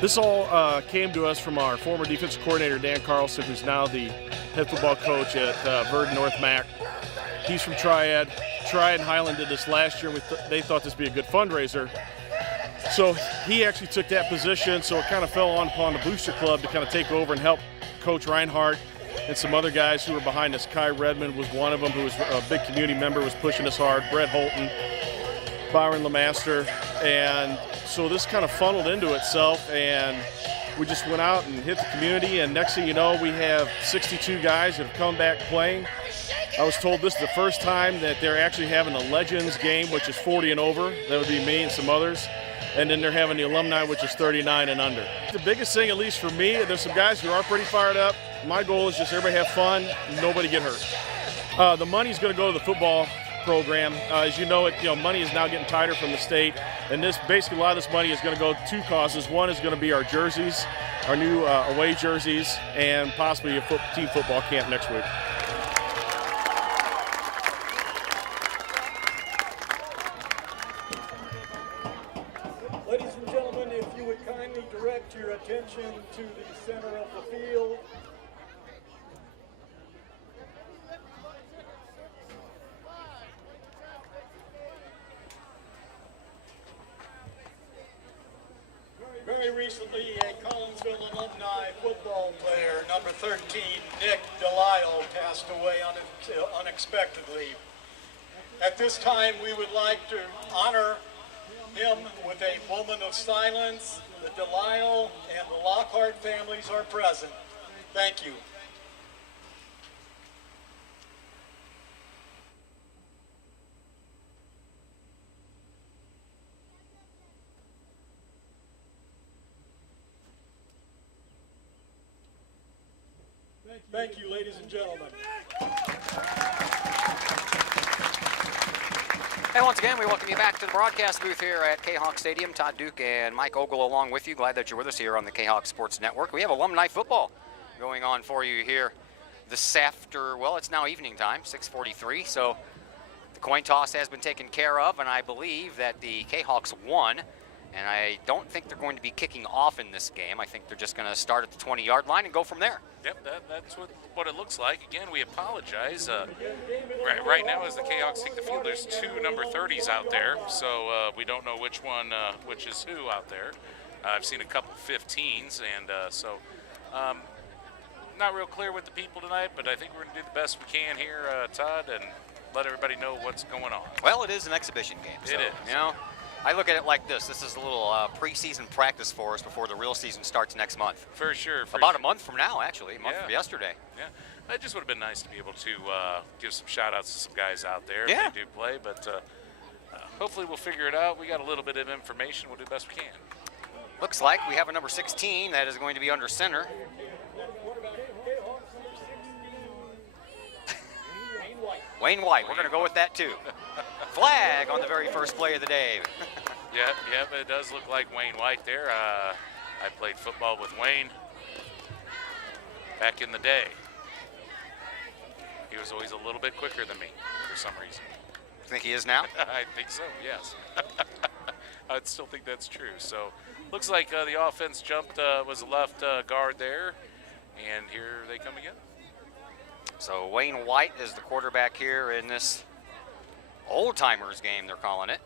This all came to us from our former defensive coordinator, Dan Carlson, who's now the head football coach at Verdon North Mac. He's from Triad. Triad and Highland did this last year. They thought this would be a good fundraiser. So he actually took that position, so it kind of fell upon the Booster Club to kind of take over and help Coach Reinhardt and some other guys who were behind us. Kai Redmond was one of them, who was a big community member, was pushing us hard. Brett Holton, Byron LeMaster, and so this kind of funneled into itself, and we just went out and hit the community, and next thing you know, we have 62 guys that have come back playing. I was told this is the first time that they're actually having a Legends game, which is 40 and over. That would be me and some others. And then they're having the Alumni, which is 39 and under. The biggest thing, at least for me, there's some guys who are pretty fired up. My goal is just everybody have fun, nobody get hurt. The money's going to go to the football program. As you know, money is now getting tighter from the state, and basically a lot of this money is going to go to two causes. One is going to be our jerseys, our new away jerseys, and possibly a team football camp next week. Ladies and gentlemen, if you would kindly direct your attention to the center of the field. Very recently, a Collinsville alumni football player, number 13, Nick Delisle, passed away unexpectedly. At this time, we would like to honor him with a moment of silence. The Delisle and the Lockhart families are present. Thank you. Thank you, ladies and gentlemen. And once again, we welcome you back to the broadcast booth here at K-Hawk Stadium. Todd Duke and Mike Ogle along with you. Glad that you're with us here on the K-Hawk Sports Network. We have alumni football going on for you here this well, it's now evening time, 6:43. So the coin toss has been taken care of, and I believe that the K-Hawks won. And I don't think they're going to be kicking off in this game. I think they're just going to start at the 20-yard line and go from there. Yep, that's what it looks like. Again, we apologize. Right now, as the K-Hawks take the field, there's two number 30s out there, so we don't know which one, which is who out there. I've seen a couple 15s, and so not real clear with the people tonight, but I think we're going to do the best we can here, Todd, and let everybody know what's going on. Well, it is an exhibition game. So, it is. You know, I look at it like this. This is a little preseason practice for us before the real season starts next month. For sure. About a month from now, actually. A month from yesterday. Yeah. It just would have been nice to be able to give some shout-outs to some guys out there if they do play, but hopefully we'll figure it out. We got a little bit of information. We'll do the best we can. Looks like we have a number 16 that is going to be under center. Wayne White. We're going to go with that, too. Flag on the very first play of the day. Yep, it does look like Wayne White there. I played football with Wayne back in the day. He was always a little bit quicker than me for some reason. Think he is now? I think so, yes. I'd still think that's true. So looks like the offense jumped, was a left guard there, and here they come again. So Wayne White is the quarterback here in this old-timers game, they're calling it.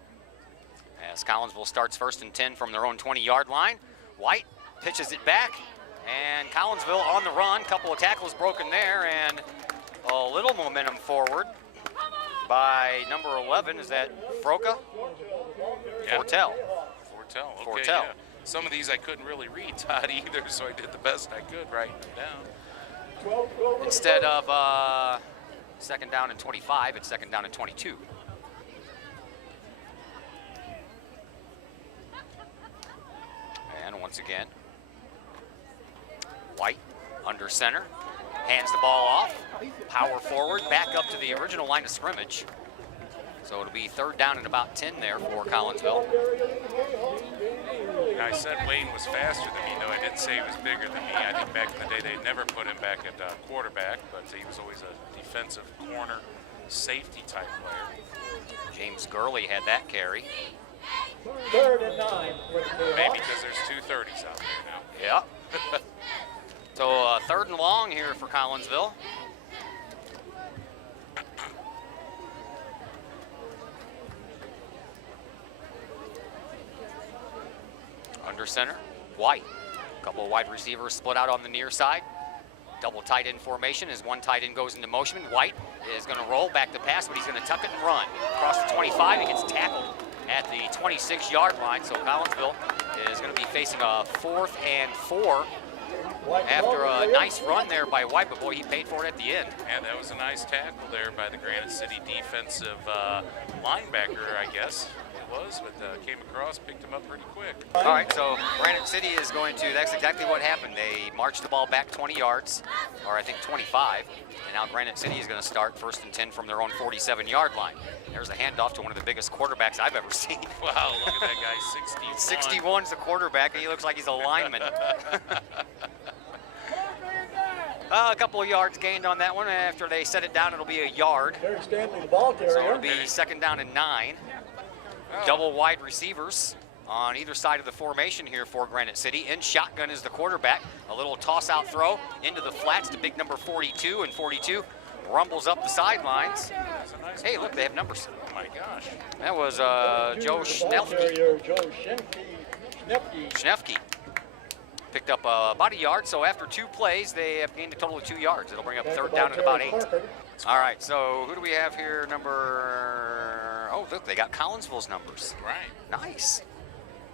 As Collinsville starts first and 10 from their own 20-yard line. White pitches it back, and Collinsville on the run. Couple of tackles broken there, and a little momentum forward by number 11. Is that Froca? Yeah. Fortell. Okay, Fortell. Yeah. Some of these I couldn't really read, Todd, either, so I did the best I could writing them down. Instead of second down and 25, it's second down and 22. And once again, White under center, hands the ball off, power forward, back up to the original line of scrimmage. So it'll be third down and about 10 there for Collinsville. I said Wayne was faster than me, though I didn't say he was bigger than me. I think back in the day they never put him back at quarterback, but he was always a defensive corner safety type player. James Gurley had that carry. 3rd and 9 for the Jayhawks. Maybe because there's 2 30s out there now. Yeah. So 3rd and long here for Collinsville. Under center, White. A couple of wide receivers split out on the near side. Double tight end formation as one tight end goes into motion. White is going to roll back to pass, but he's going to tuck it and run. Across the 25, he gets tackled at the 26-yard line. So Collinsville is going to be facing a 4th and 4 after a nice run there by White, but boy, he paid for it at the end. And that was a nice tackle there by the Granite City defensive linebacker, I guess it was, but came across, picked him up pretty quick. All right, so Granite City is going to, that's exactly what happened. They marched the ball back 20 yards, or I think 25, and now Granite City is going to start 1st and 10 from their own 47-yard line. There's a handoff to one of the biggest quarterbacks I've ever seen. Wow, look at that guy, 61. 61's the quarterback, and he looks like he's a lineman. A couple of yards gained on that one. After they set it down, it'll be a yard. There's Stanley, the ball carrier. So it'll be 2nd down and 9. Double wide receivers on either side of the formation here for Granite City. In shotgun is the quarterback. A little toss-out throw into the flats to big number 42, and 42 rumbles up the sidelines. Nice Hey, look, they have numbers. Oh my gosh. That was Joe Schnefke. Joe Schnefke. Picked up about a yard, so after 2 plays, they have gained a total of 2 yards. It'll bring up 3rd down and about 8. All right, so who do we have here? Oh, look, they got Collinsville's numbers. Right. Nice.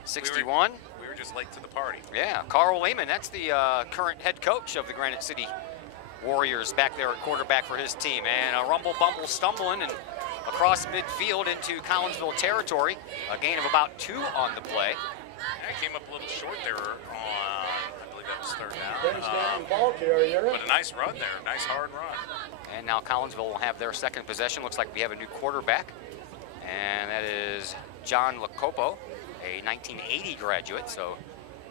61. We were just late to the party. Yeah, Carl Lehman, that's the current head coach of the Granite City Warriors back there at quarterback for his team. And a rumble, bumble, stumbling and across midfield into Collinsville territory. A gain of about 2 on the play. Yeah, came up a little short there on, I believe that was 3rd There's down. Stanley, the ball carrier. But a nice run there, nice hard run. And now Collinsville will have their 2nd possession. Looks like we have a new quarterback. And that is John Lacopo, a 1980 graduate. So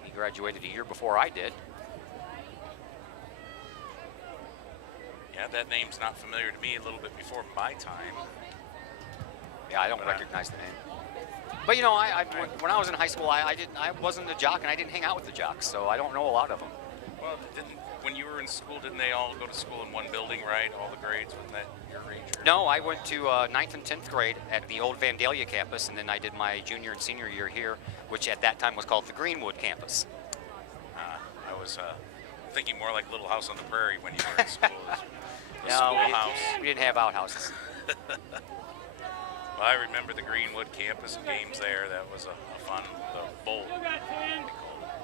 he graduated a year before I did. Yeah, that name's not familiar to me, a little bit before my time. Yeah, I don't recognize the name. But you know, when I was in high school, I wasn't a jock and I didn't hang out with the jocks, so I don't know a lot of them. Well, when you were in school, didn't they all go to school in one building, right? All the grades, wasn't that your age? No, I went to 9th and 10th grade at the old Vandalia campus, and then I did my junior and senior year here, which at that time was called the Greenwood campus. I was thinking more like Little House on the Prairie when you were in school. The No, schoolhouse. we didn't have outhouses. Well, I remember the Greenwood campus games there. That was a fun bowl.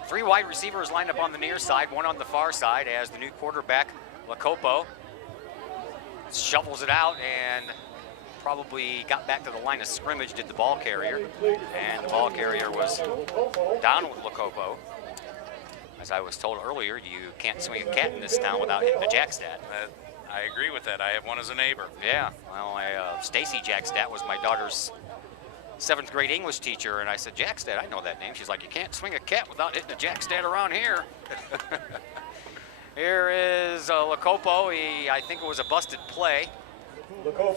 3 wide receivers lined up on the near side, 1 on the far side as the new quarterback, Lacopo, shovels it out and probably got back to the line of scrimmage, did the ball carrier. And the ball carrier was down with Lacopo. As I was told earlier, you can't swing a cat in this town without hitting a jackstat. I agree with that. I have one as a neighbor. Yeah, well, Stacy Jackstat was my daughter's 7th grade English teacher, and I said, Jackstat, I know that name. She's like, you can't swing a cat without hitting a jackstat around here. Here is Lacopo. I think it was a busted play.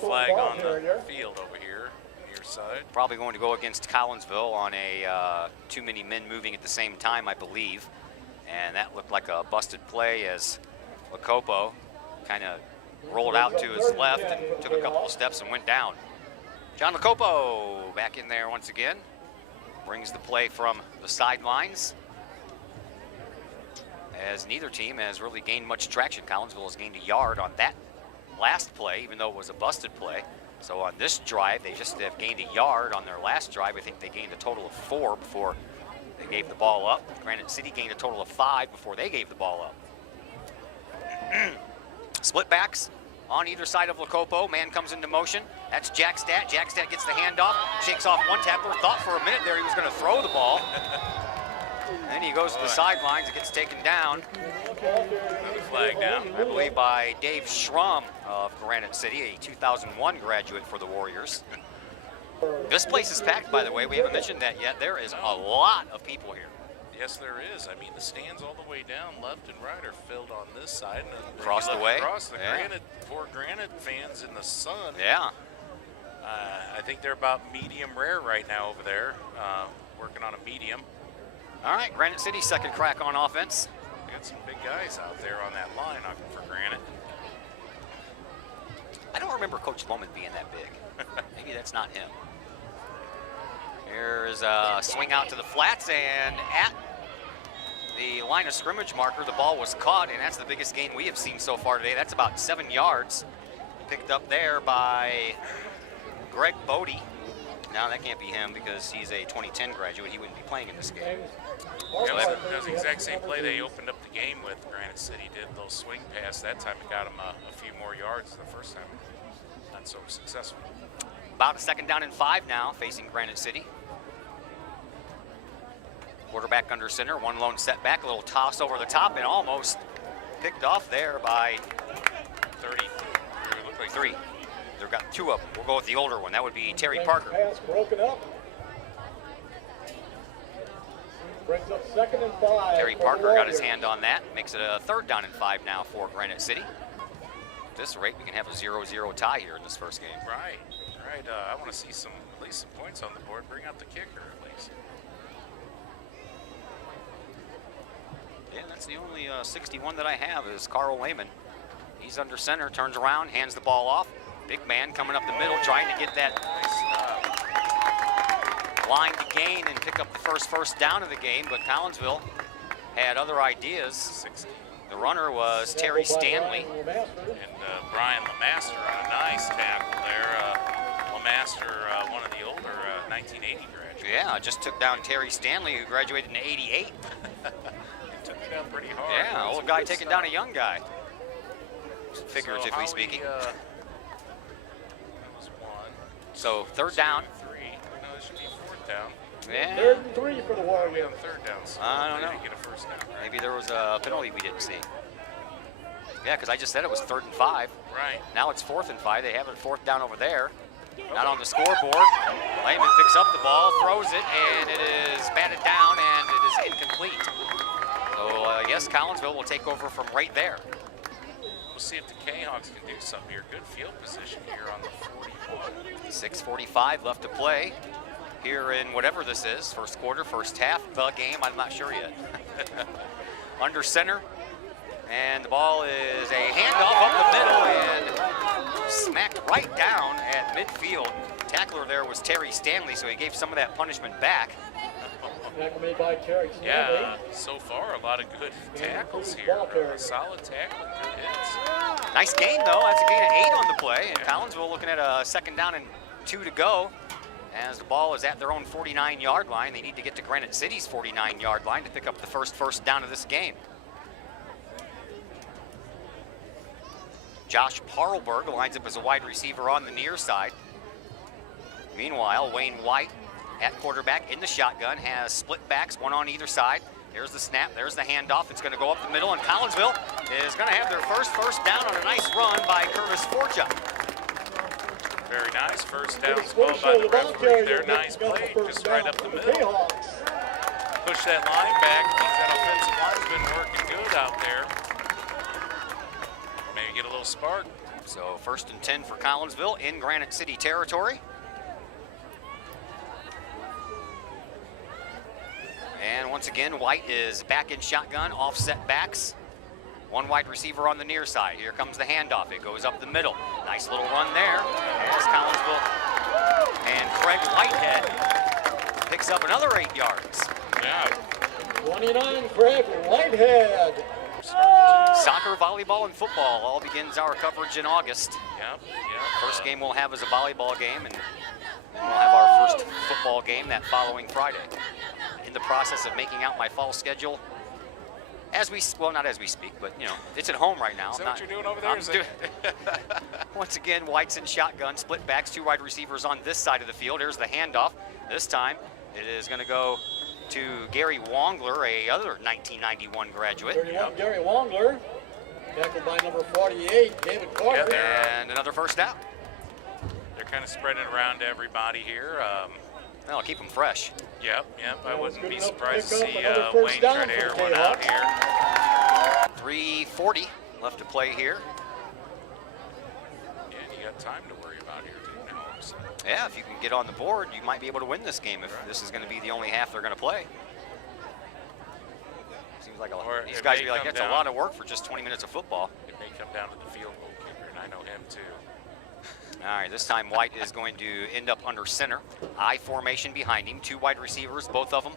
Flag on the field over here, near side. Probably going to go against Collinsville on a too many men moving at the same time, I believe. And that looked like a busted play as Lacopo kind of rolled out to his left and took a couple of steps and went down. John Lacopo back in there once again. Brings the play from the sidelines. As neither team has really gained much traction. Collinsville has gained a yard on that last play, even though it was a busted play. So on this drive, they just have gained a yard. On their last drive, I think they gained a total of 4 before they gave the ball up. Granite City gained a total of 5 before they gave the ball up. Split backs on either side of Lacopo. Man comes into motion. That's Jackstat. Jackstat gets the handoff, shakes off one tackler. Thought for a minute there he was going to throw the ball. And then he goes to the sidelines. It gets taken down. Another flag down. I believe by Dave Schramm of Granite City, a 2001 graduate for the Warriors. This place is packed, by the way. We haven't mentioned that yet. There is a lot of people here. Yes, there is. I mean, the stands all the way down, left and right, are filled on this side. And Across the way. Across the Yeah. Granite, poor Granite fans in the sun. Yeah. I think they're about medium rare right now over there, working on a medium. All right, Granite City second crack on offense. We got some big guys out there on that line for Granite. I don't remember Coach Loman being that big. Maybe that's not him. Here's a swing out to the flats, and at the line of scrimmage marker, the ball was caught, and that's the biggest gain we have seen so far today. That's about 7 yards. Picked up there by Greg Bodie. Now that can't be him because he's a 2010 graduate. He wouldn't be playing in this game. Yeah, that was the exact same play they opened up the game with. Granite City did those swing pass. That time it got them a few more yards than the first time. Not so successful. About a 2nd down and 5 now, facing Granite City. Quarterback under center, one lone setback, a little toss over the top, and almost picked off there by 30. It looked like 3. They've got 2 of them. We'll go with the older one. That would be Terry Parker. Pass broken up. Brings up 2nd and 5. Terry Parker got his hand on that. Makes it a 3rd down and 5 now for Granite City. At this rate, we can have a 0-0 tie here in this first game. Right. I want to see at least some points on the board. Bring out the kicker at least. Yeah, that's the only 61 that I have is Carl Lehman. He's under center, turns around, hands the ball off. Big man coming up the middle, trying to get that line to gain and pick up the first down of the game, but Collinsville had other ideas. 60. The runner was Terry Stanley. And Brian Lemaster on a nice tackle there. Lemaster, one of the older 1980 graduates. Yeah, just took down Terry Stanley, who graduated in '88. He took it down pretty hard. Yeah, old guy taking down a young guy. Figuratively speaking. That was 1. So 3rd down. 3. No, it should be 4th down. Yeah. 3rd and 3 for the Why are we Warriors. on 3rd down? So I don't they know. didn't get a first down, right? Maybe there was a penalty we didn't see. Yeah, because I just said it was 3rd and 5. Right. Now it's 4th and 5. They have it 4th down over there. Not on the scoreboard. Lehman picks up the ball, throws it, and it is batted down, and it is incomplete. So I guess Collinsville will take over from right there. We'll see if the K-Hawks can do something here. Good field position here on the 41. 6:45 left to play here in whatever this is. First quarter, first half, the game, I'm not sure yet. Under center, and the ball is a handoff up the middle and smacked right down at midfield. Tackler there was Terry Stanley, so he gave some of that punishment back. Tackle made by Terry Stanley. Yeah, so far a lot of good tackles here. Solid tackling, good hits. Nice gain though, that's a gain of 8 on the play, and Collinsville looking at a 2nd down and 2 to go. As the ball is at their own 49-yard line, they need to get to Granite City's 49-yard line to pick up the first down of this game. Josh Parlberg lines up as a wide receiver on the near side. Meanwhile, Wayne White at quarterback in the shotgun has split backs, one on either side. There's the snap, there's the handoff. It's going to go up the middle, and Collinsville is going to have their first down on a nice run by Curtis Forcha. Very nice. First down called by the referee there. Nice play, just right up the middle. Push that line back. I think that offensive line's been working good out there. Maybe get a little spark. So 1st and 10 for Collinsville in Granite City territory. And once again, White is back in shotgun, offset backs. One wide receiver on the near side. Here comes the handoff. It goes up the middle. Nice little run there. As Collinsville and Craig Whitehead picks up another 8 yards. Yeah. 29, Craig Whitehead. Soccer, volleyball, and football all begins our coverage in August. Yep. First game we'll have is a volleyball game, and we'll have our first football game that following Friday. In the process of making out my fall schedule, not as we speak, but you know, it's at home right now. Is that what you're doing over there? Once again, White's in shotgun, split backs, 2 wide receivers on this side of the field. Here's the handoff. This time, it is going to go to Gary Wongler, a other 1991 graduate. 31, Gary Wongler. Tackled by number 48, David Carter. And another first down. They're kind of spreading around to everybody here. Well, keep them fresh. Yep. I wouldn't be surprised to see Another Wayne first try down to for air the one out Jayhawks. here. 3:40 left to play here. Yeah, and you got time to worry about here, too. Now So. Yeah, if you can get on the board, you might be able to win this game if this is going to be the only half they're going to play. Seems like these guys be like, that's a lot of work for just 20 minutes of football. It may come down to the field goal kicker, and I know him too. All right, this time White is going to end up under center. I formation behind him, 2 wide receivers, both of them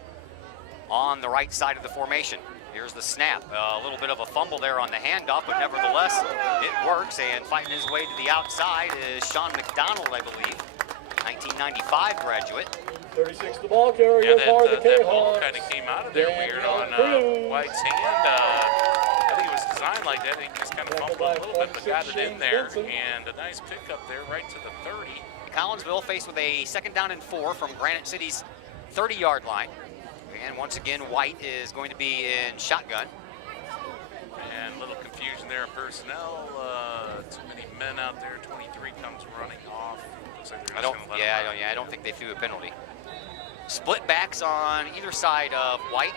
on the right side of the formation. Here's the snap. A little bit of a fumble there on the handoff, but nevertheless, it works. And fighting his way to the outside is Sean McDonald, I believe, 1995 graduate. 36 the ball carrier for the that ball kind of came out of there weird on White's hand. I think it was designed like that. He just kind of fumbled a little bit, but got it in there. And a nice pickup there right to the 30. Collinsville faced with a 2nd down and 4 from Granite City's 30-yard line. And once again, White is going to be in shotgun. And a little confusion there in personnel. Too many men out there. 23 comes running off. Looks like they're just going to let him I don't think they threw a penalty. Split backs on either side of White.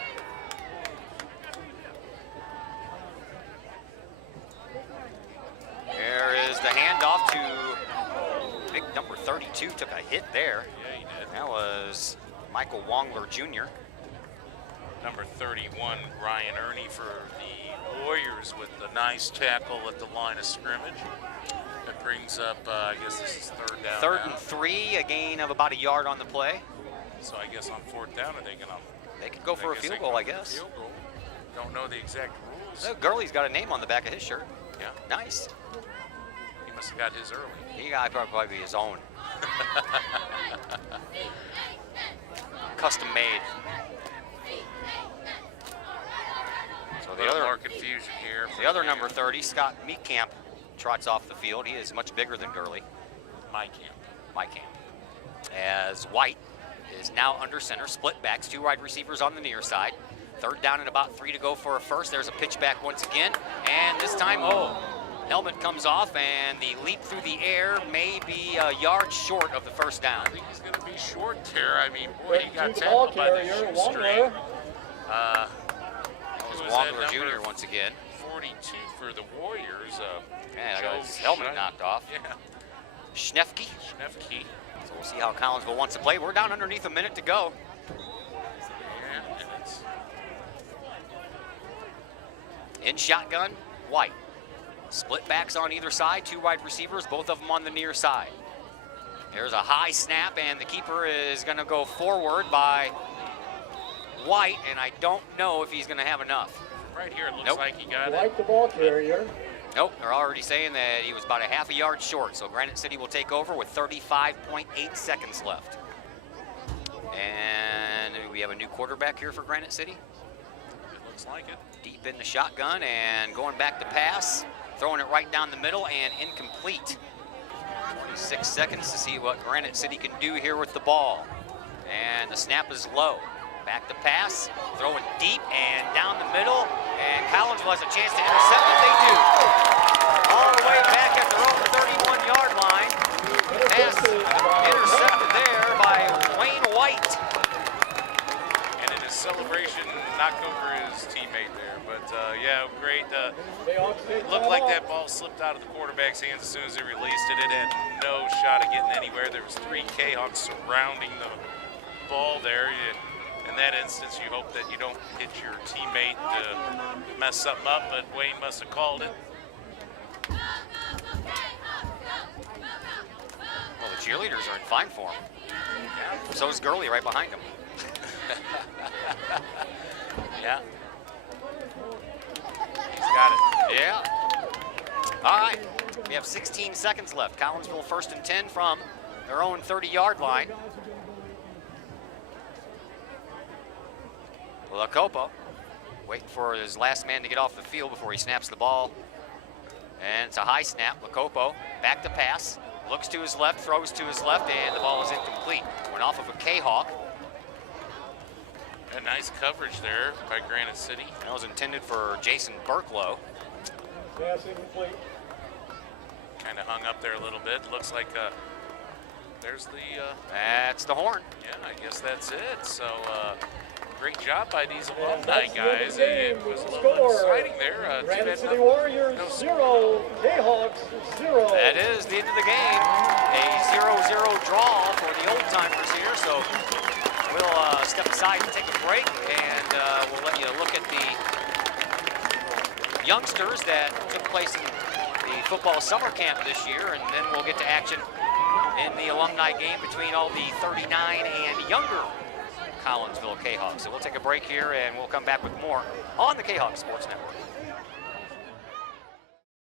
There is the handoff to big number 32. Took a hit there. Yeah, he did. That was Michael Wongler Jr. Number 31, Ryan Ernie for the Warriors with the nice tackle at the line of scrimmage. That brings up, I guess this is 3rd down. 3rd and 3, a gain of about a yard on the play. So I guess on 4th down, are they going to? They could go for a field goal, I guess. Field goal. Don't know the exact rules. No, Gurley's got a name on the back of his shirt. Yeah. Nice. He must have got his early. He got probably his own. Custom made. So the other more confusion here. The other number 30, Scott Meekamp, trots off the field. He is much bigger than Gurley. My camp. As White is now under center, split backs, 2 wide receivers on the near side. 3rd down and about 3 to go for a first. There's a pitch back once again, and this time, helmet comes off, and the leap through the air may be a yard short of the 1st down. I think he's going to be short there. I mean, boy, he got tackled by the shoestring. That was Wongler Jr. once again. 42 for the Warriors. I got his helmet knocked off. Yeah. Schnefke. So we'll see how Collinsville wants to play. We're down underneath a minute to go. Yeah, and it's in shotgun, White. Split backs on either side, 2 wide receivers, both of them on the near side. There's a high snap, and the keeper is going to go forward by White, and I don't know if he's going to have enough. Right here, it looks like he got White the ball carrier. Nope, they're already saying that he was about a half a yard short, so Granite City will take over with 35.8 seconds left. And we have a new quarterback here for Granite City. It looks like it. Deep in the shotgun and going back to pass, throwing it right down the middle and incomplete. 26 seconds to see what Granite City can do here with the ball. And the snap is low. Back to pass, throwing deep and down the middle, and Collinsville has a chance to intercept it. They do. All the way back at their own 31-yard line. Pass intercepted there by Wayne White. And in his celebration, knocked over his teammate there. But yeah, great. It looked like that ball slipped out of the quarterback's hands as soon as he released it. It had no shot of getting anywhere. There was 3 K-Hawks surrounding the ball there. In that instance, you hope that you don't hit your teammate to mess something up, but Wayne must have called it. Well, the cheerleaders are in fine form. Yeah. So is Gurley right behind him. Yeah. He's got it. Yeah. All right. We have 16 seconds left. Collinsville 1st and 10 from their own 30-yard line. Lacopo waiting for his last man to get off the field before he snaps the ball. And it's a high snap. Lacopo back to pass. Looks to his left, throws to his left, and the ball is incomplete. Went off of a K-Hawk. A nice coverage there by Granite City. That was intended for Jason Burklow. Pass incomplete. Kind of hung up there a little bit. Looks like there's the... That's the horn. Yeah, I guess that's it. So Great job by these alumni guys. It was a little exciting there. Granite City Warriors 0, Jayhawks 0. That is the end of the game. A 0-0 draw for the old timers here. So we'll step aside and take a break, and we'll let you look at the youngsters that took place in the football summer camp this year, and then we'll get to action in the alumni game between all the 39 and younger Collinsville K-Hawks. So we'll take a break here, and we'll come back with more on the K-Hawk Sports Network.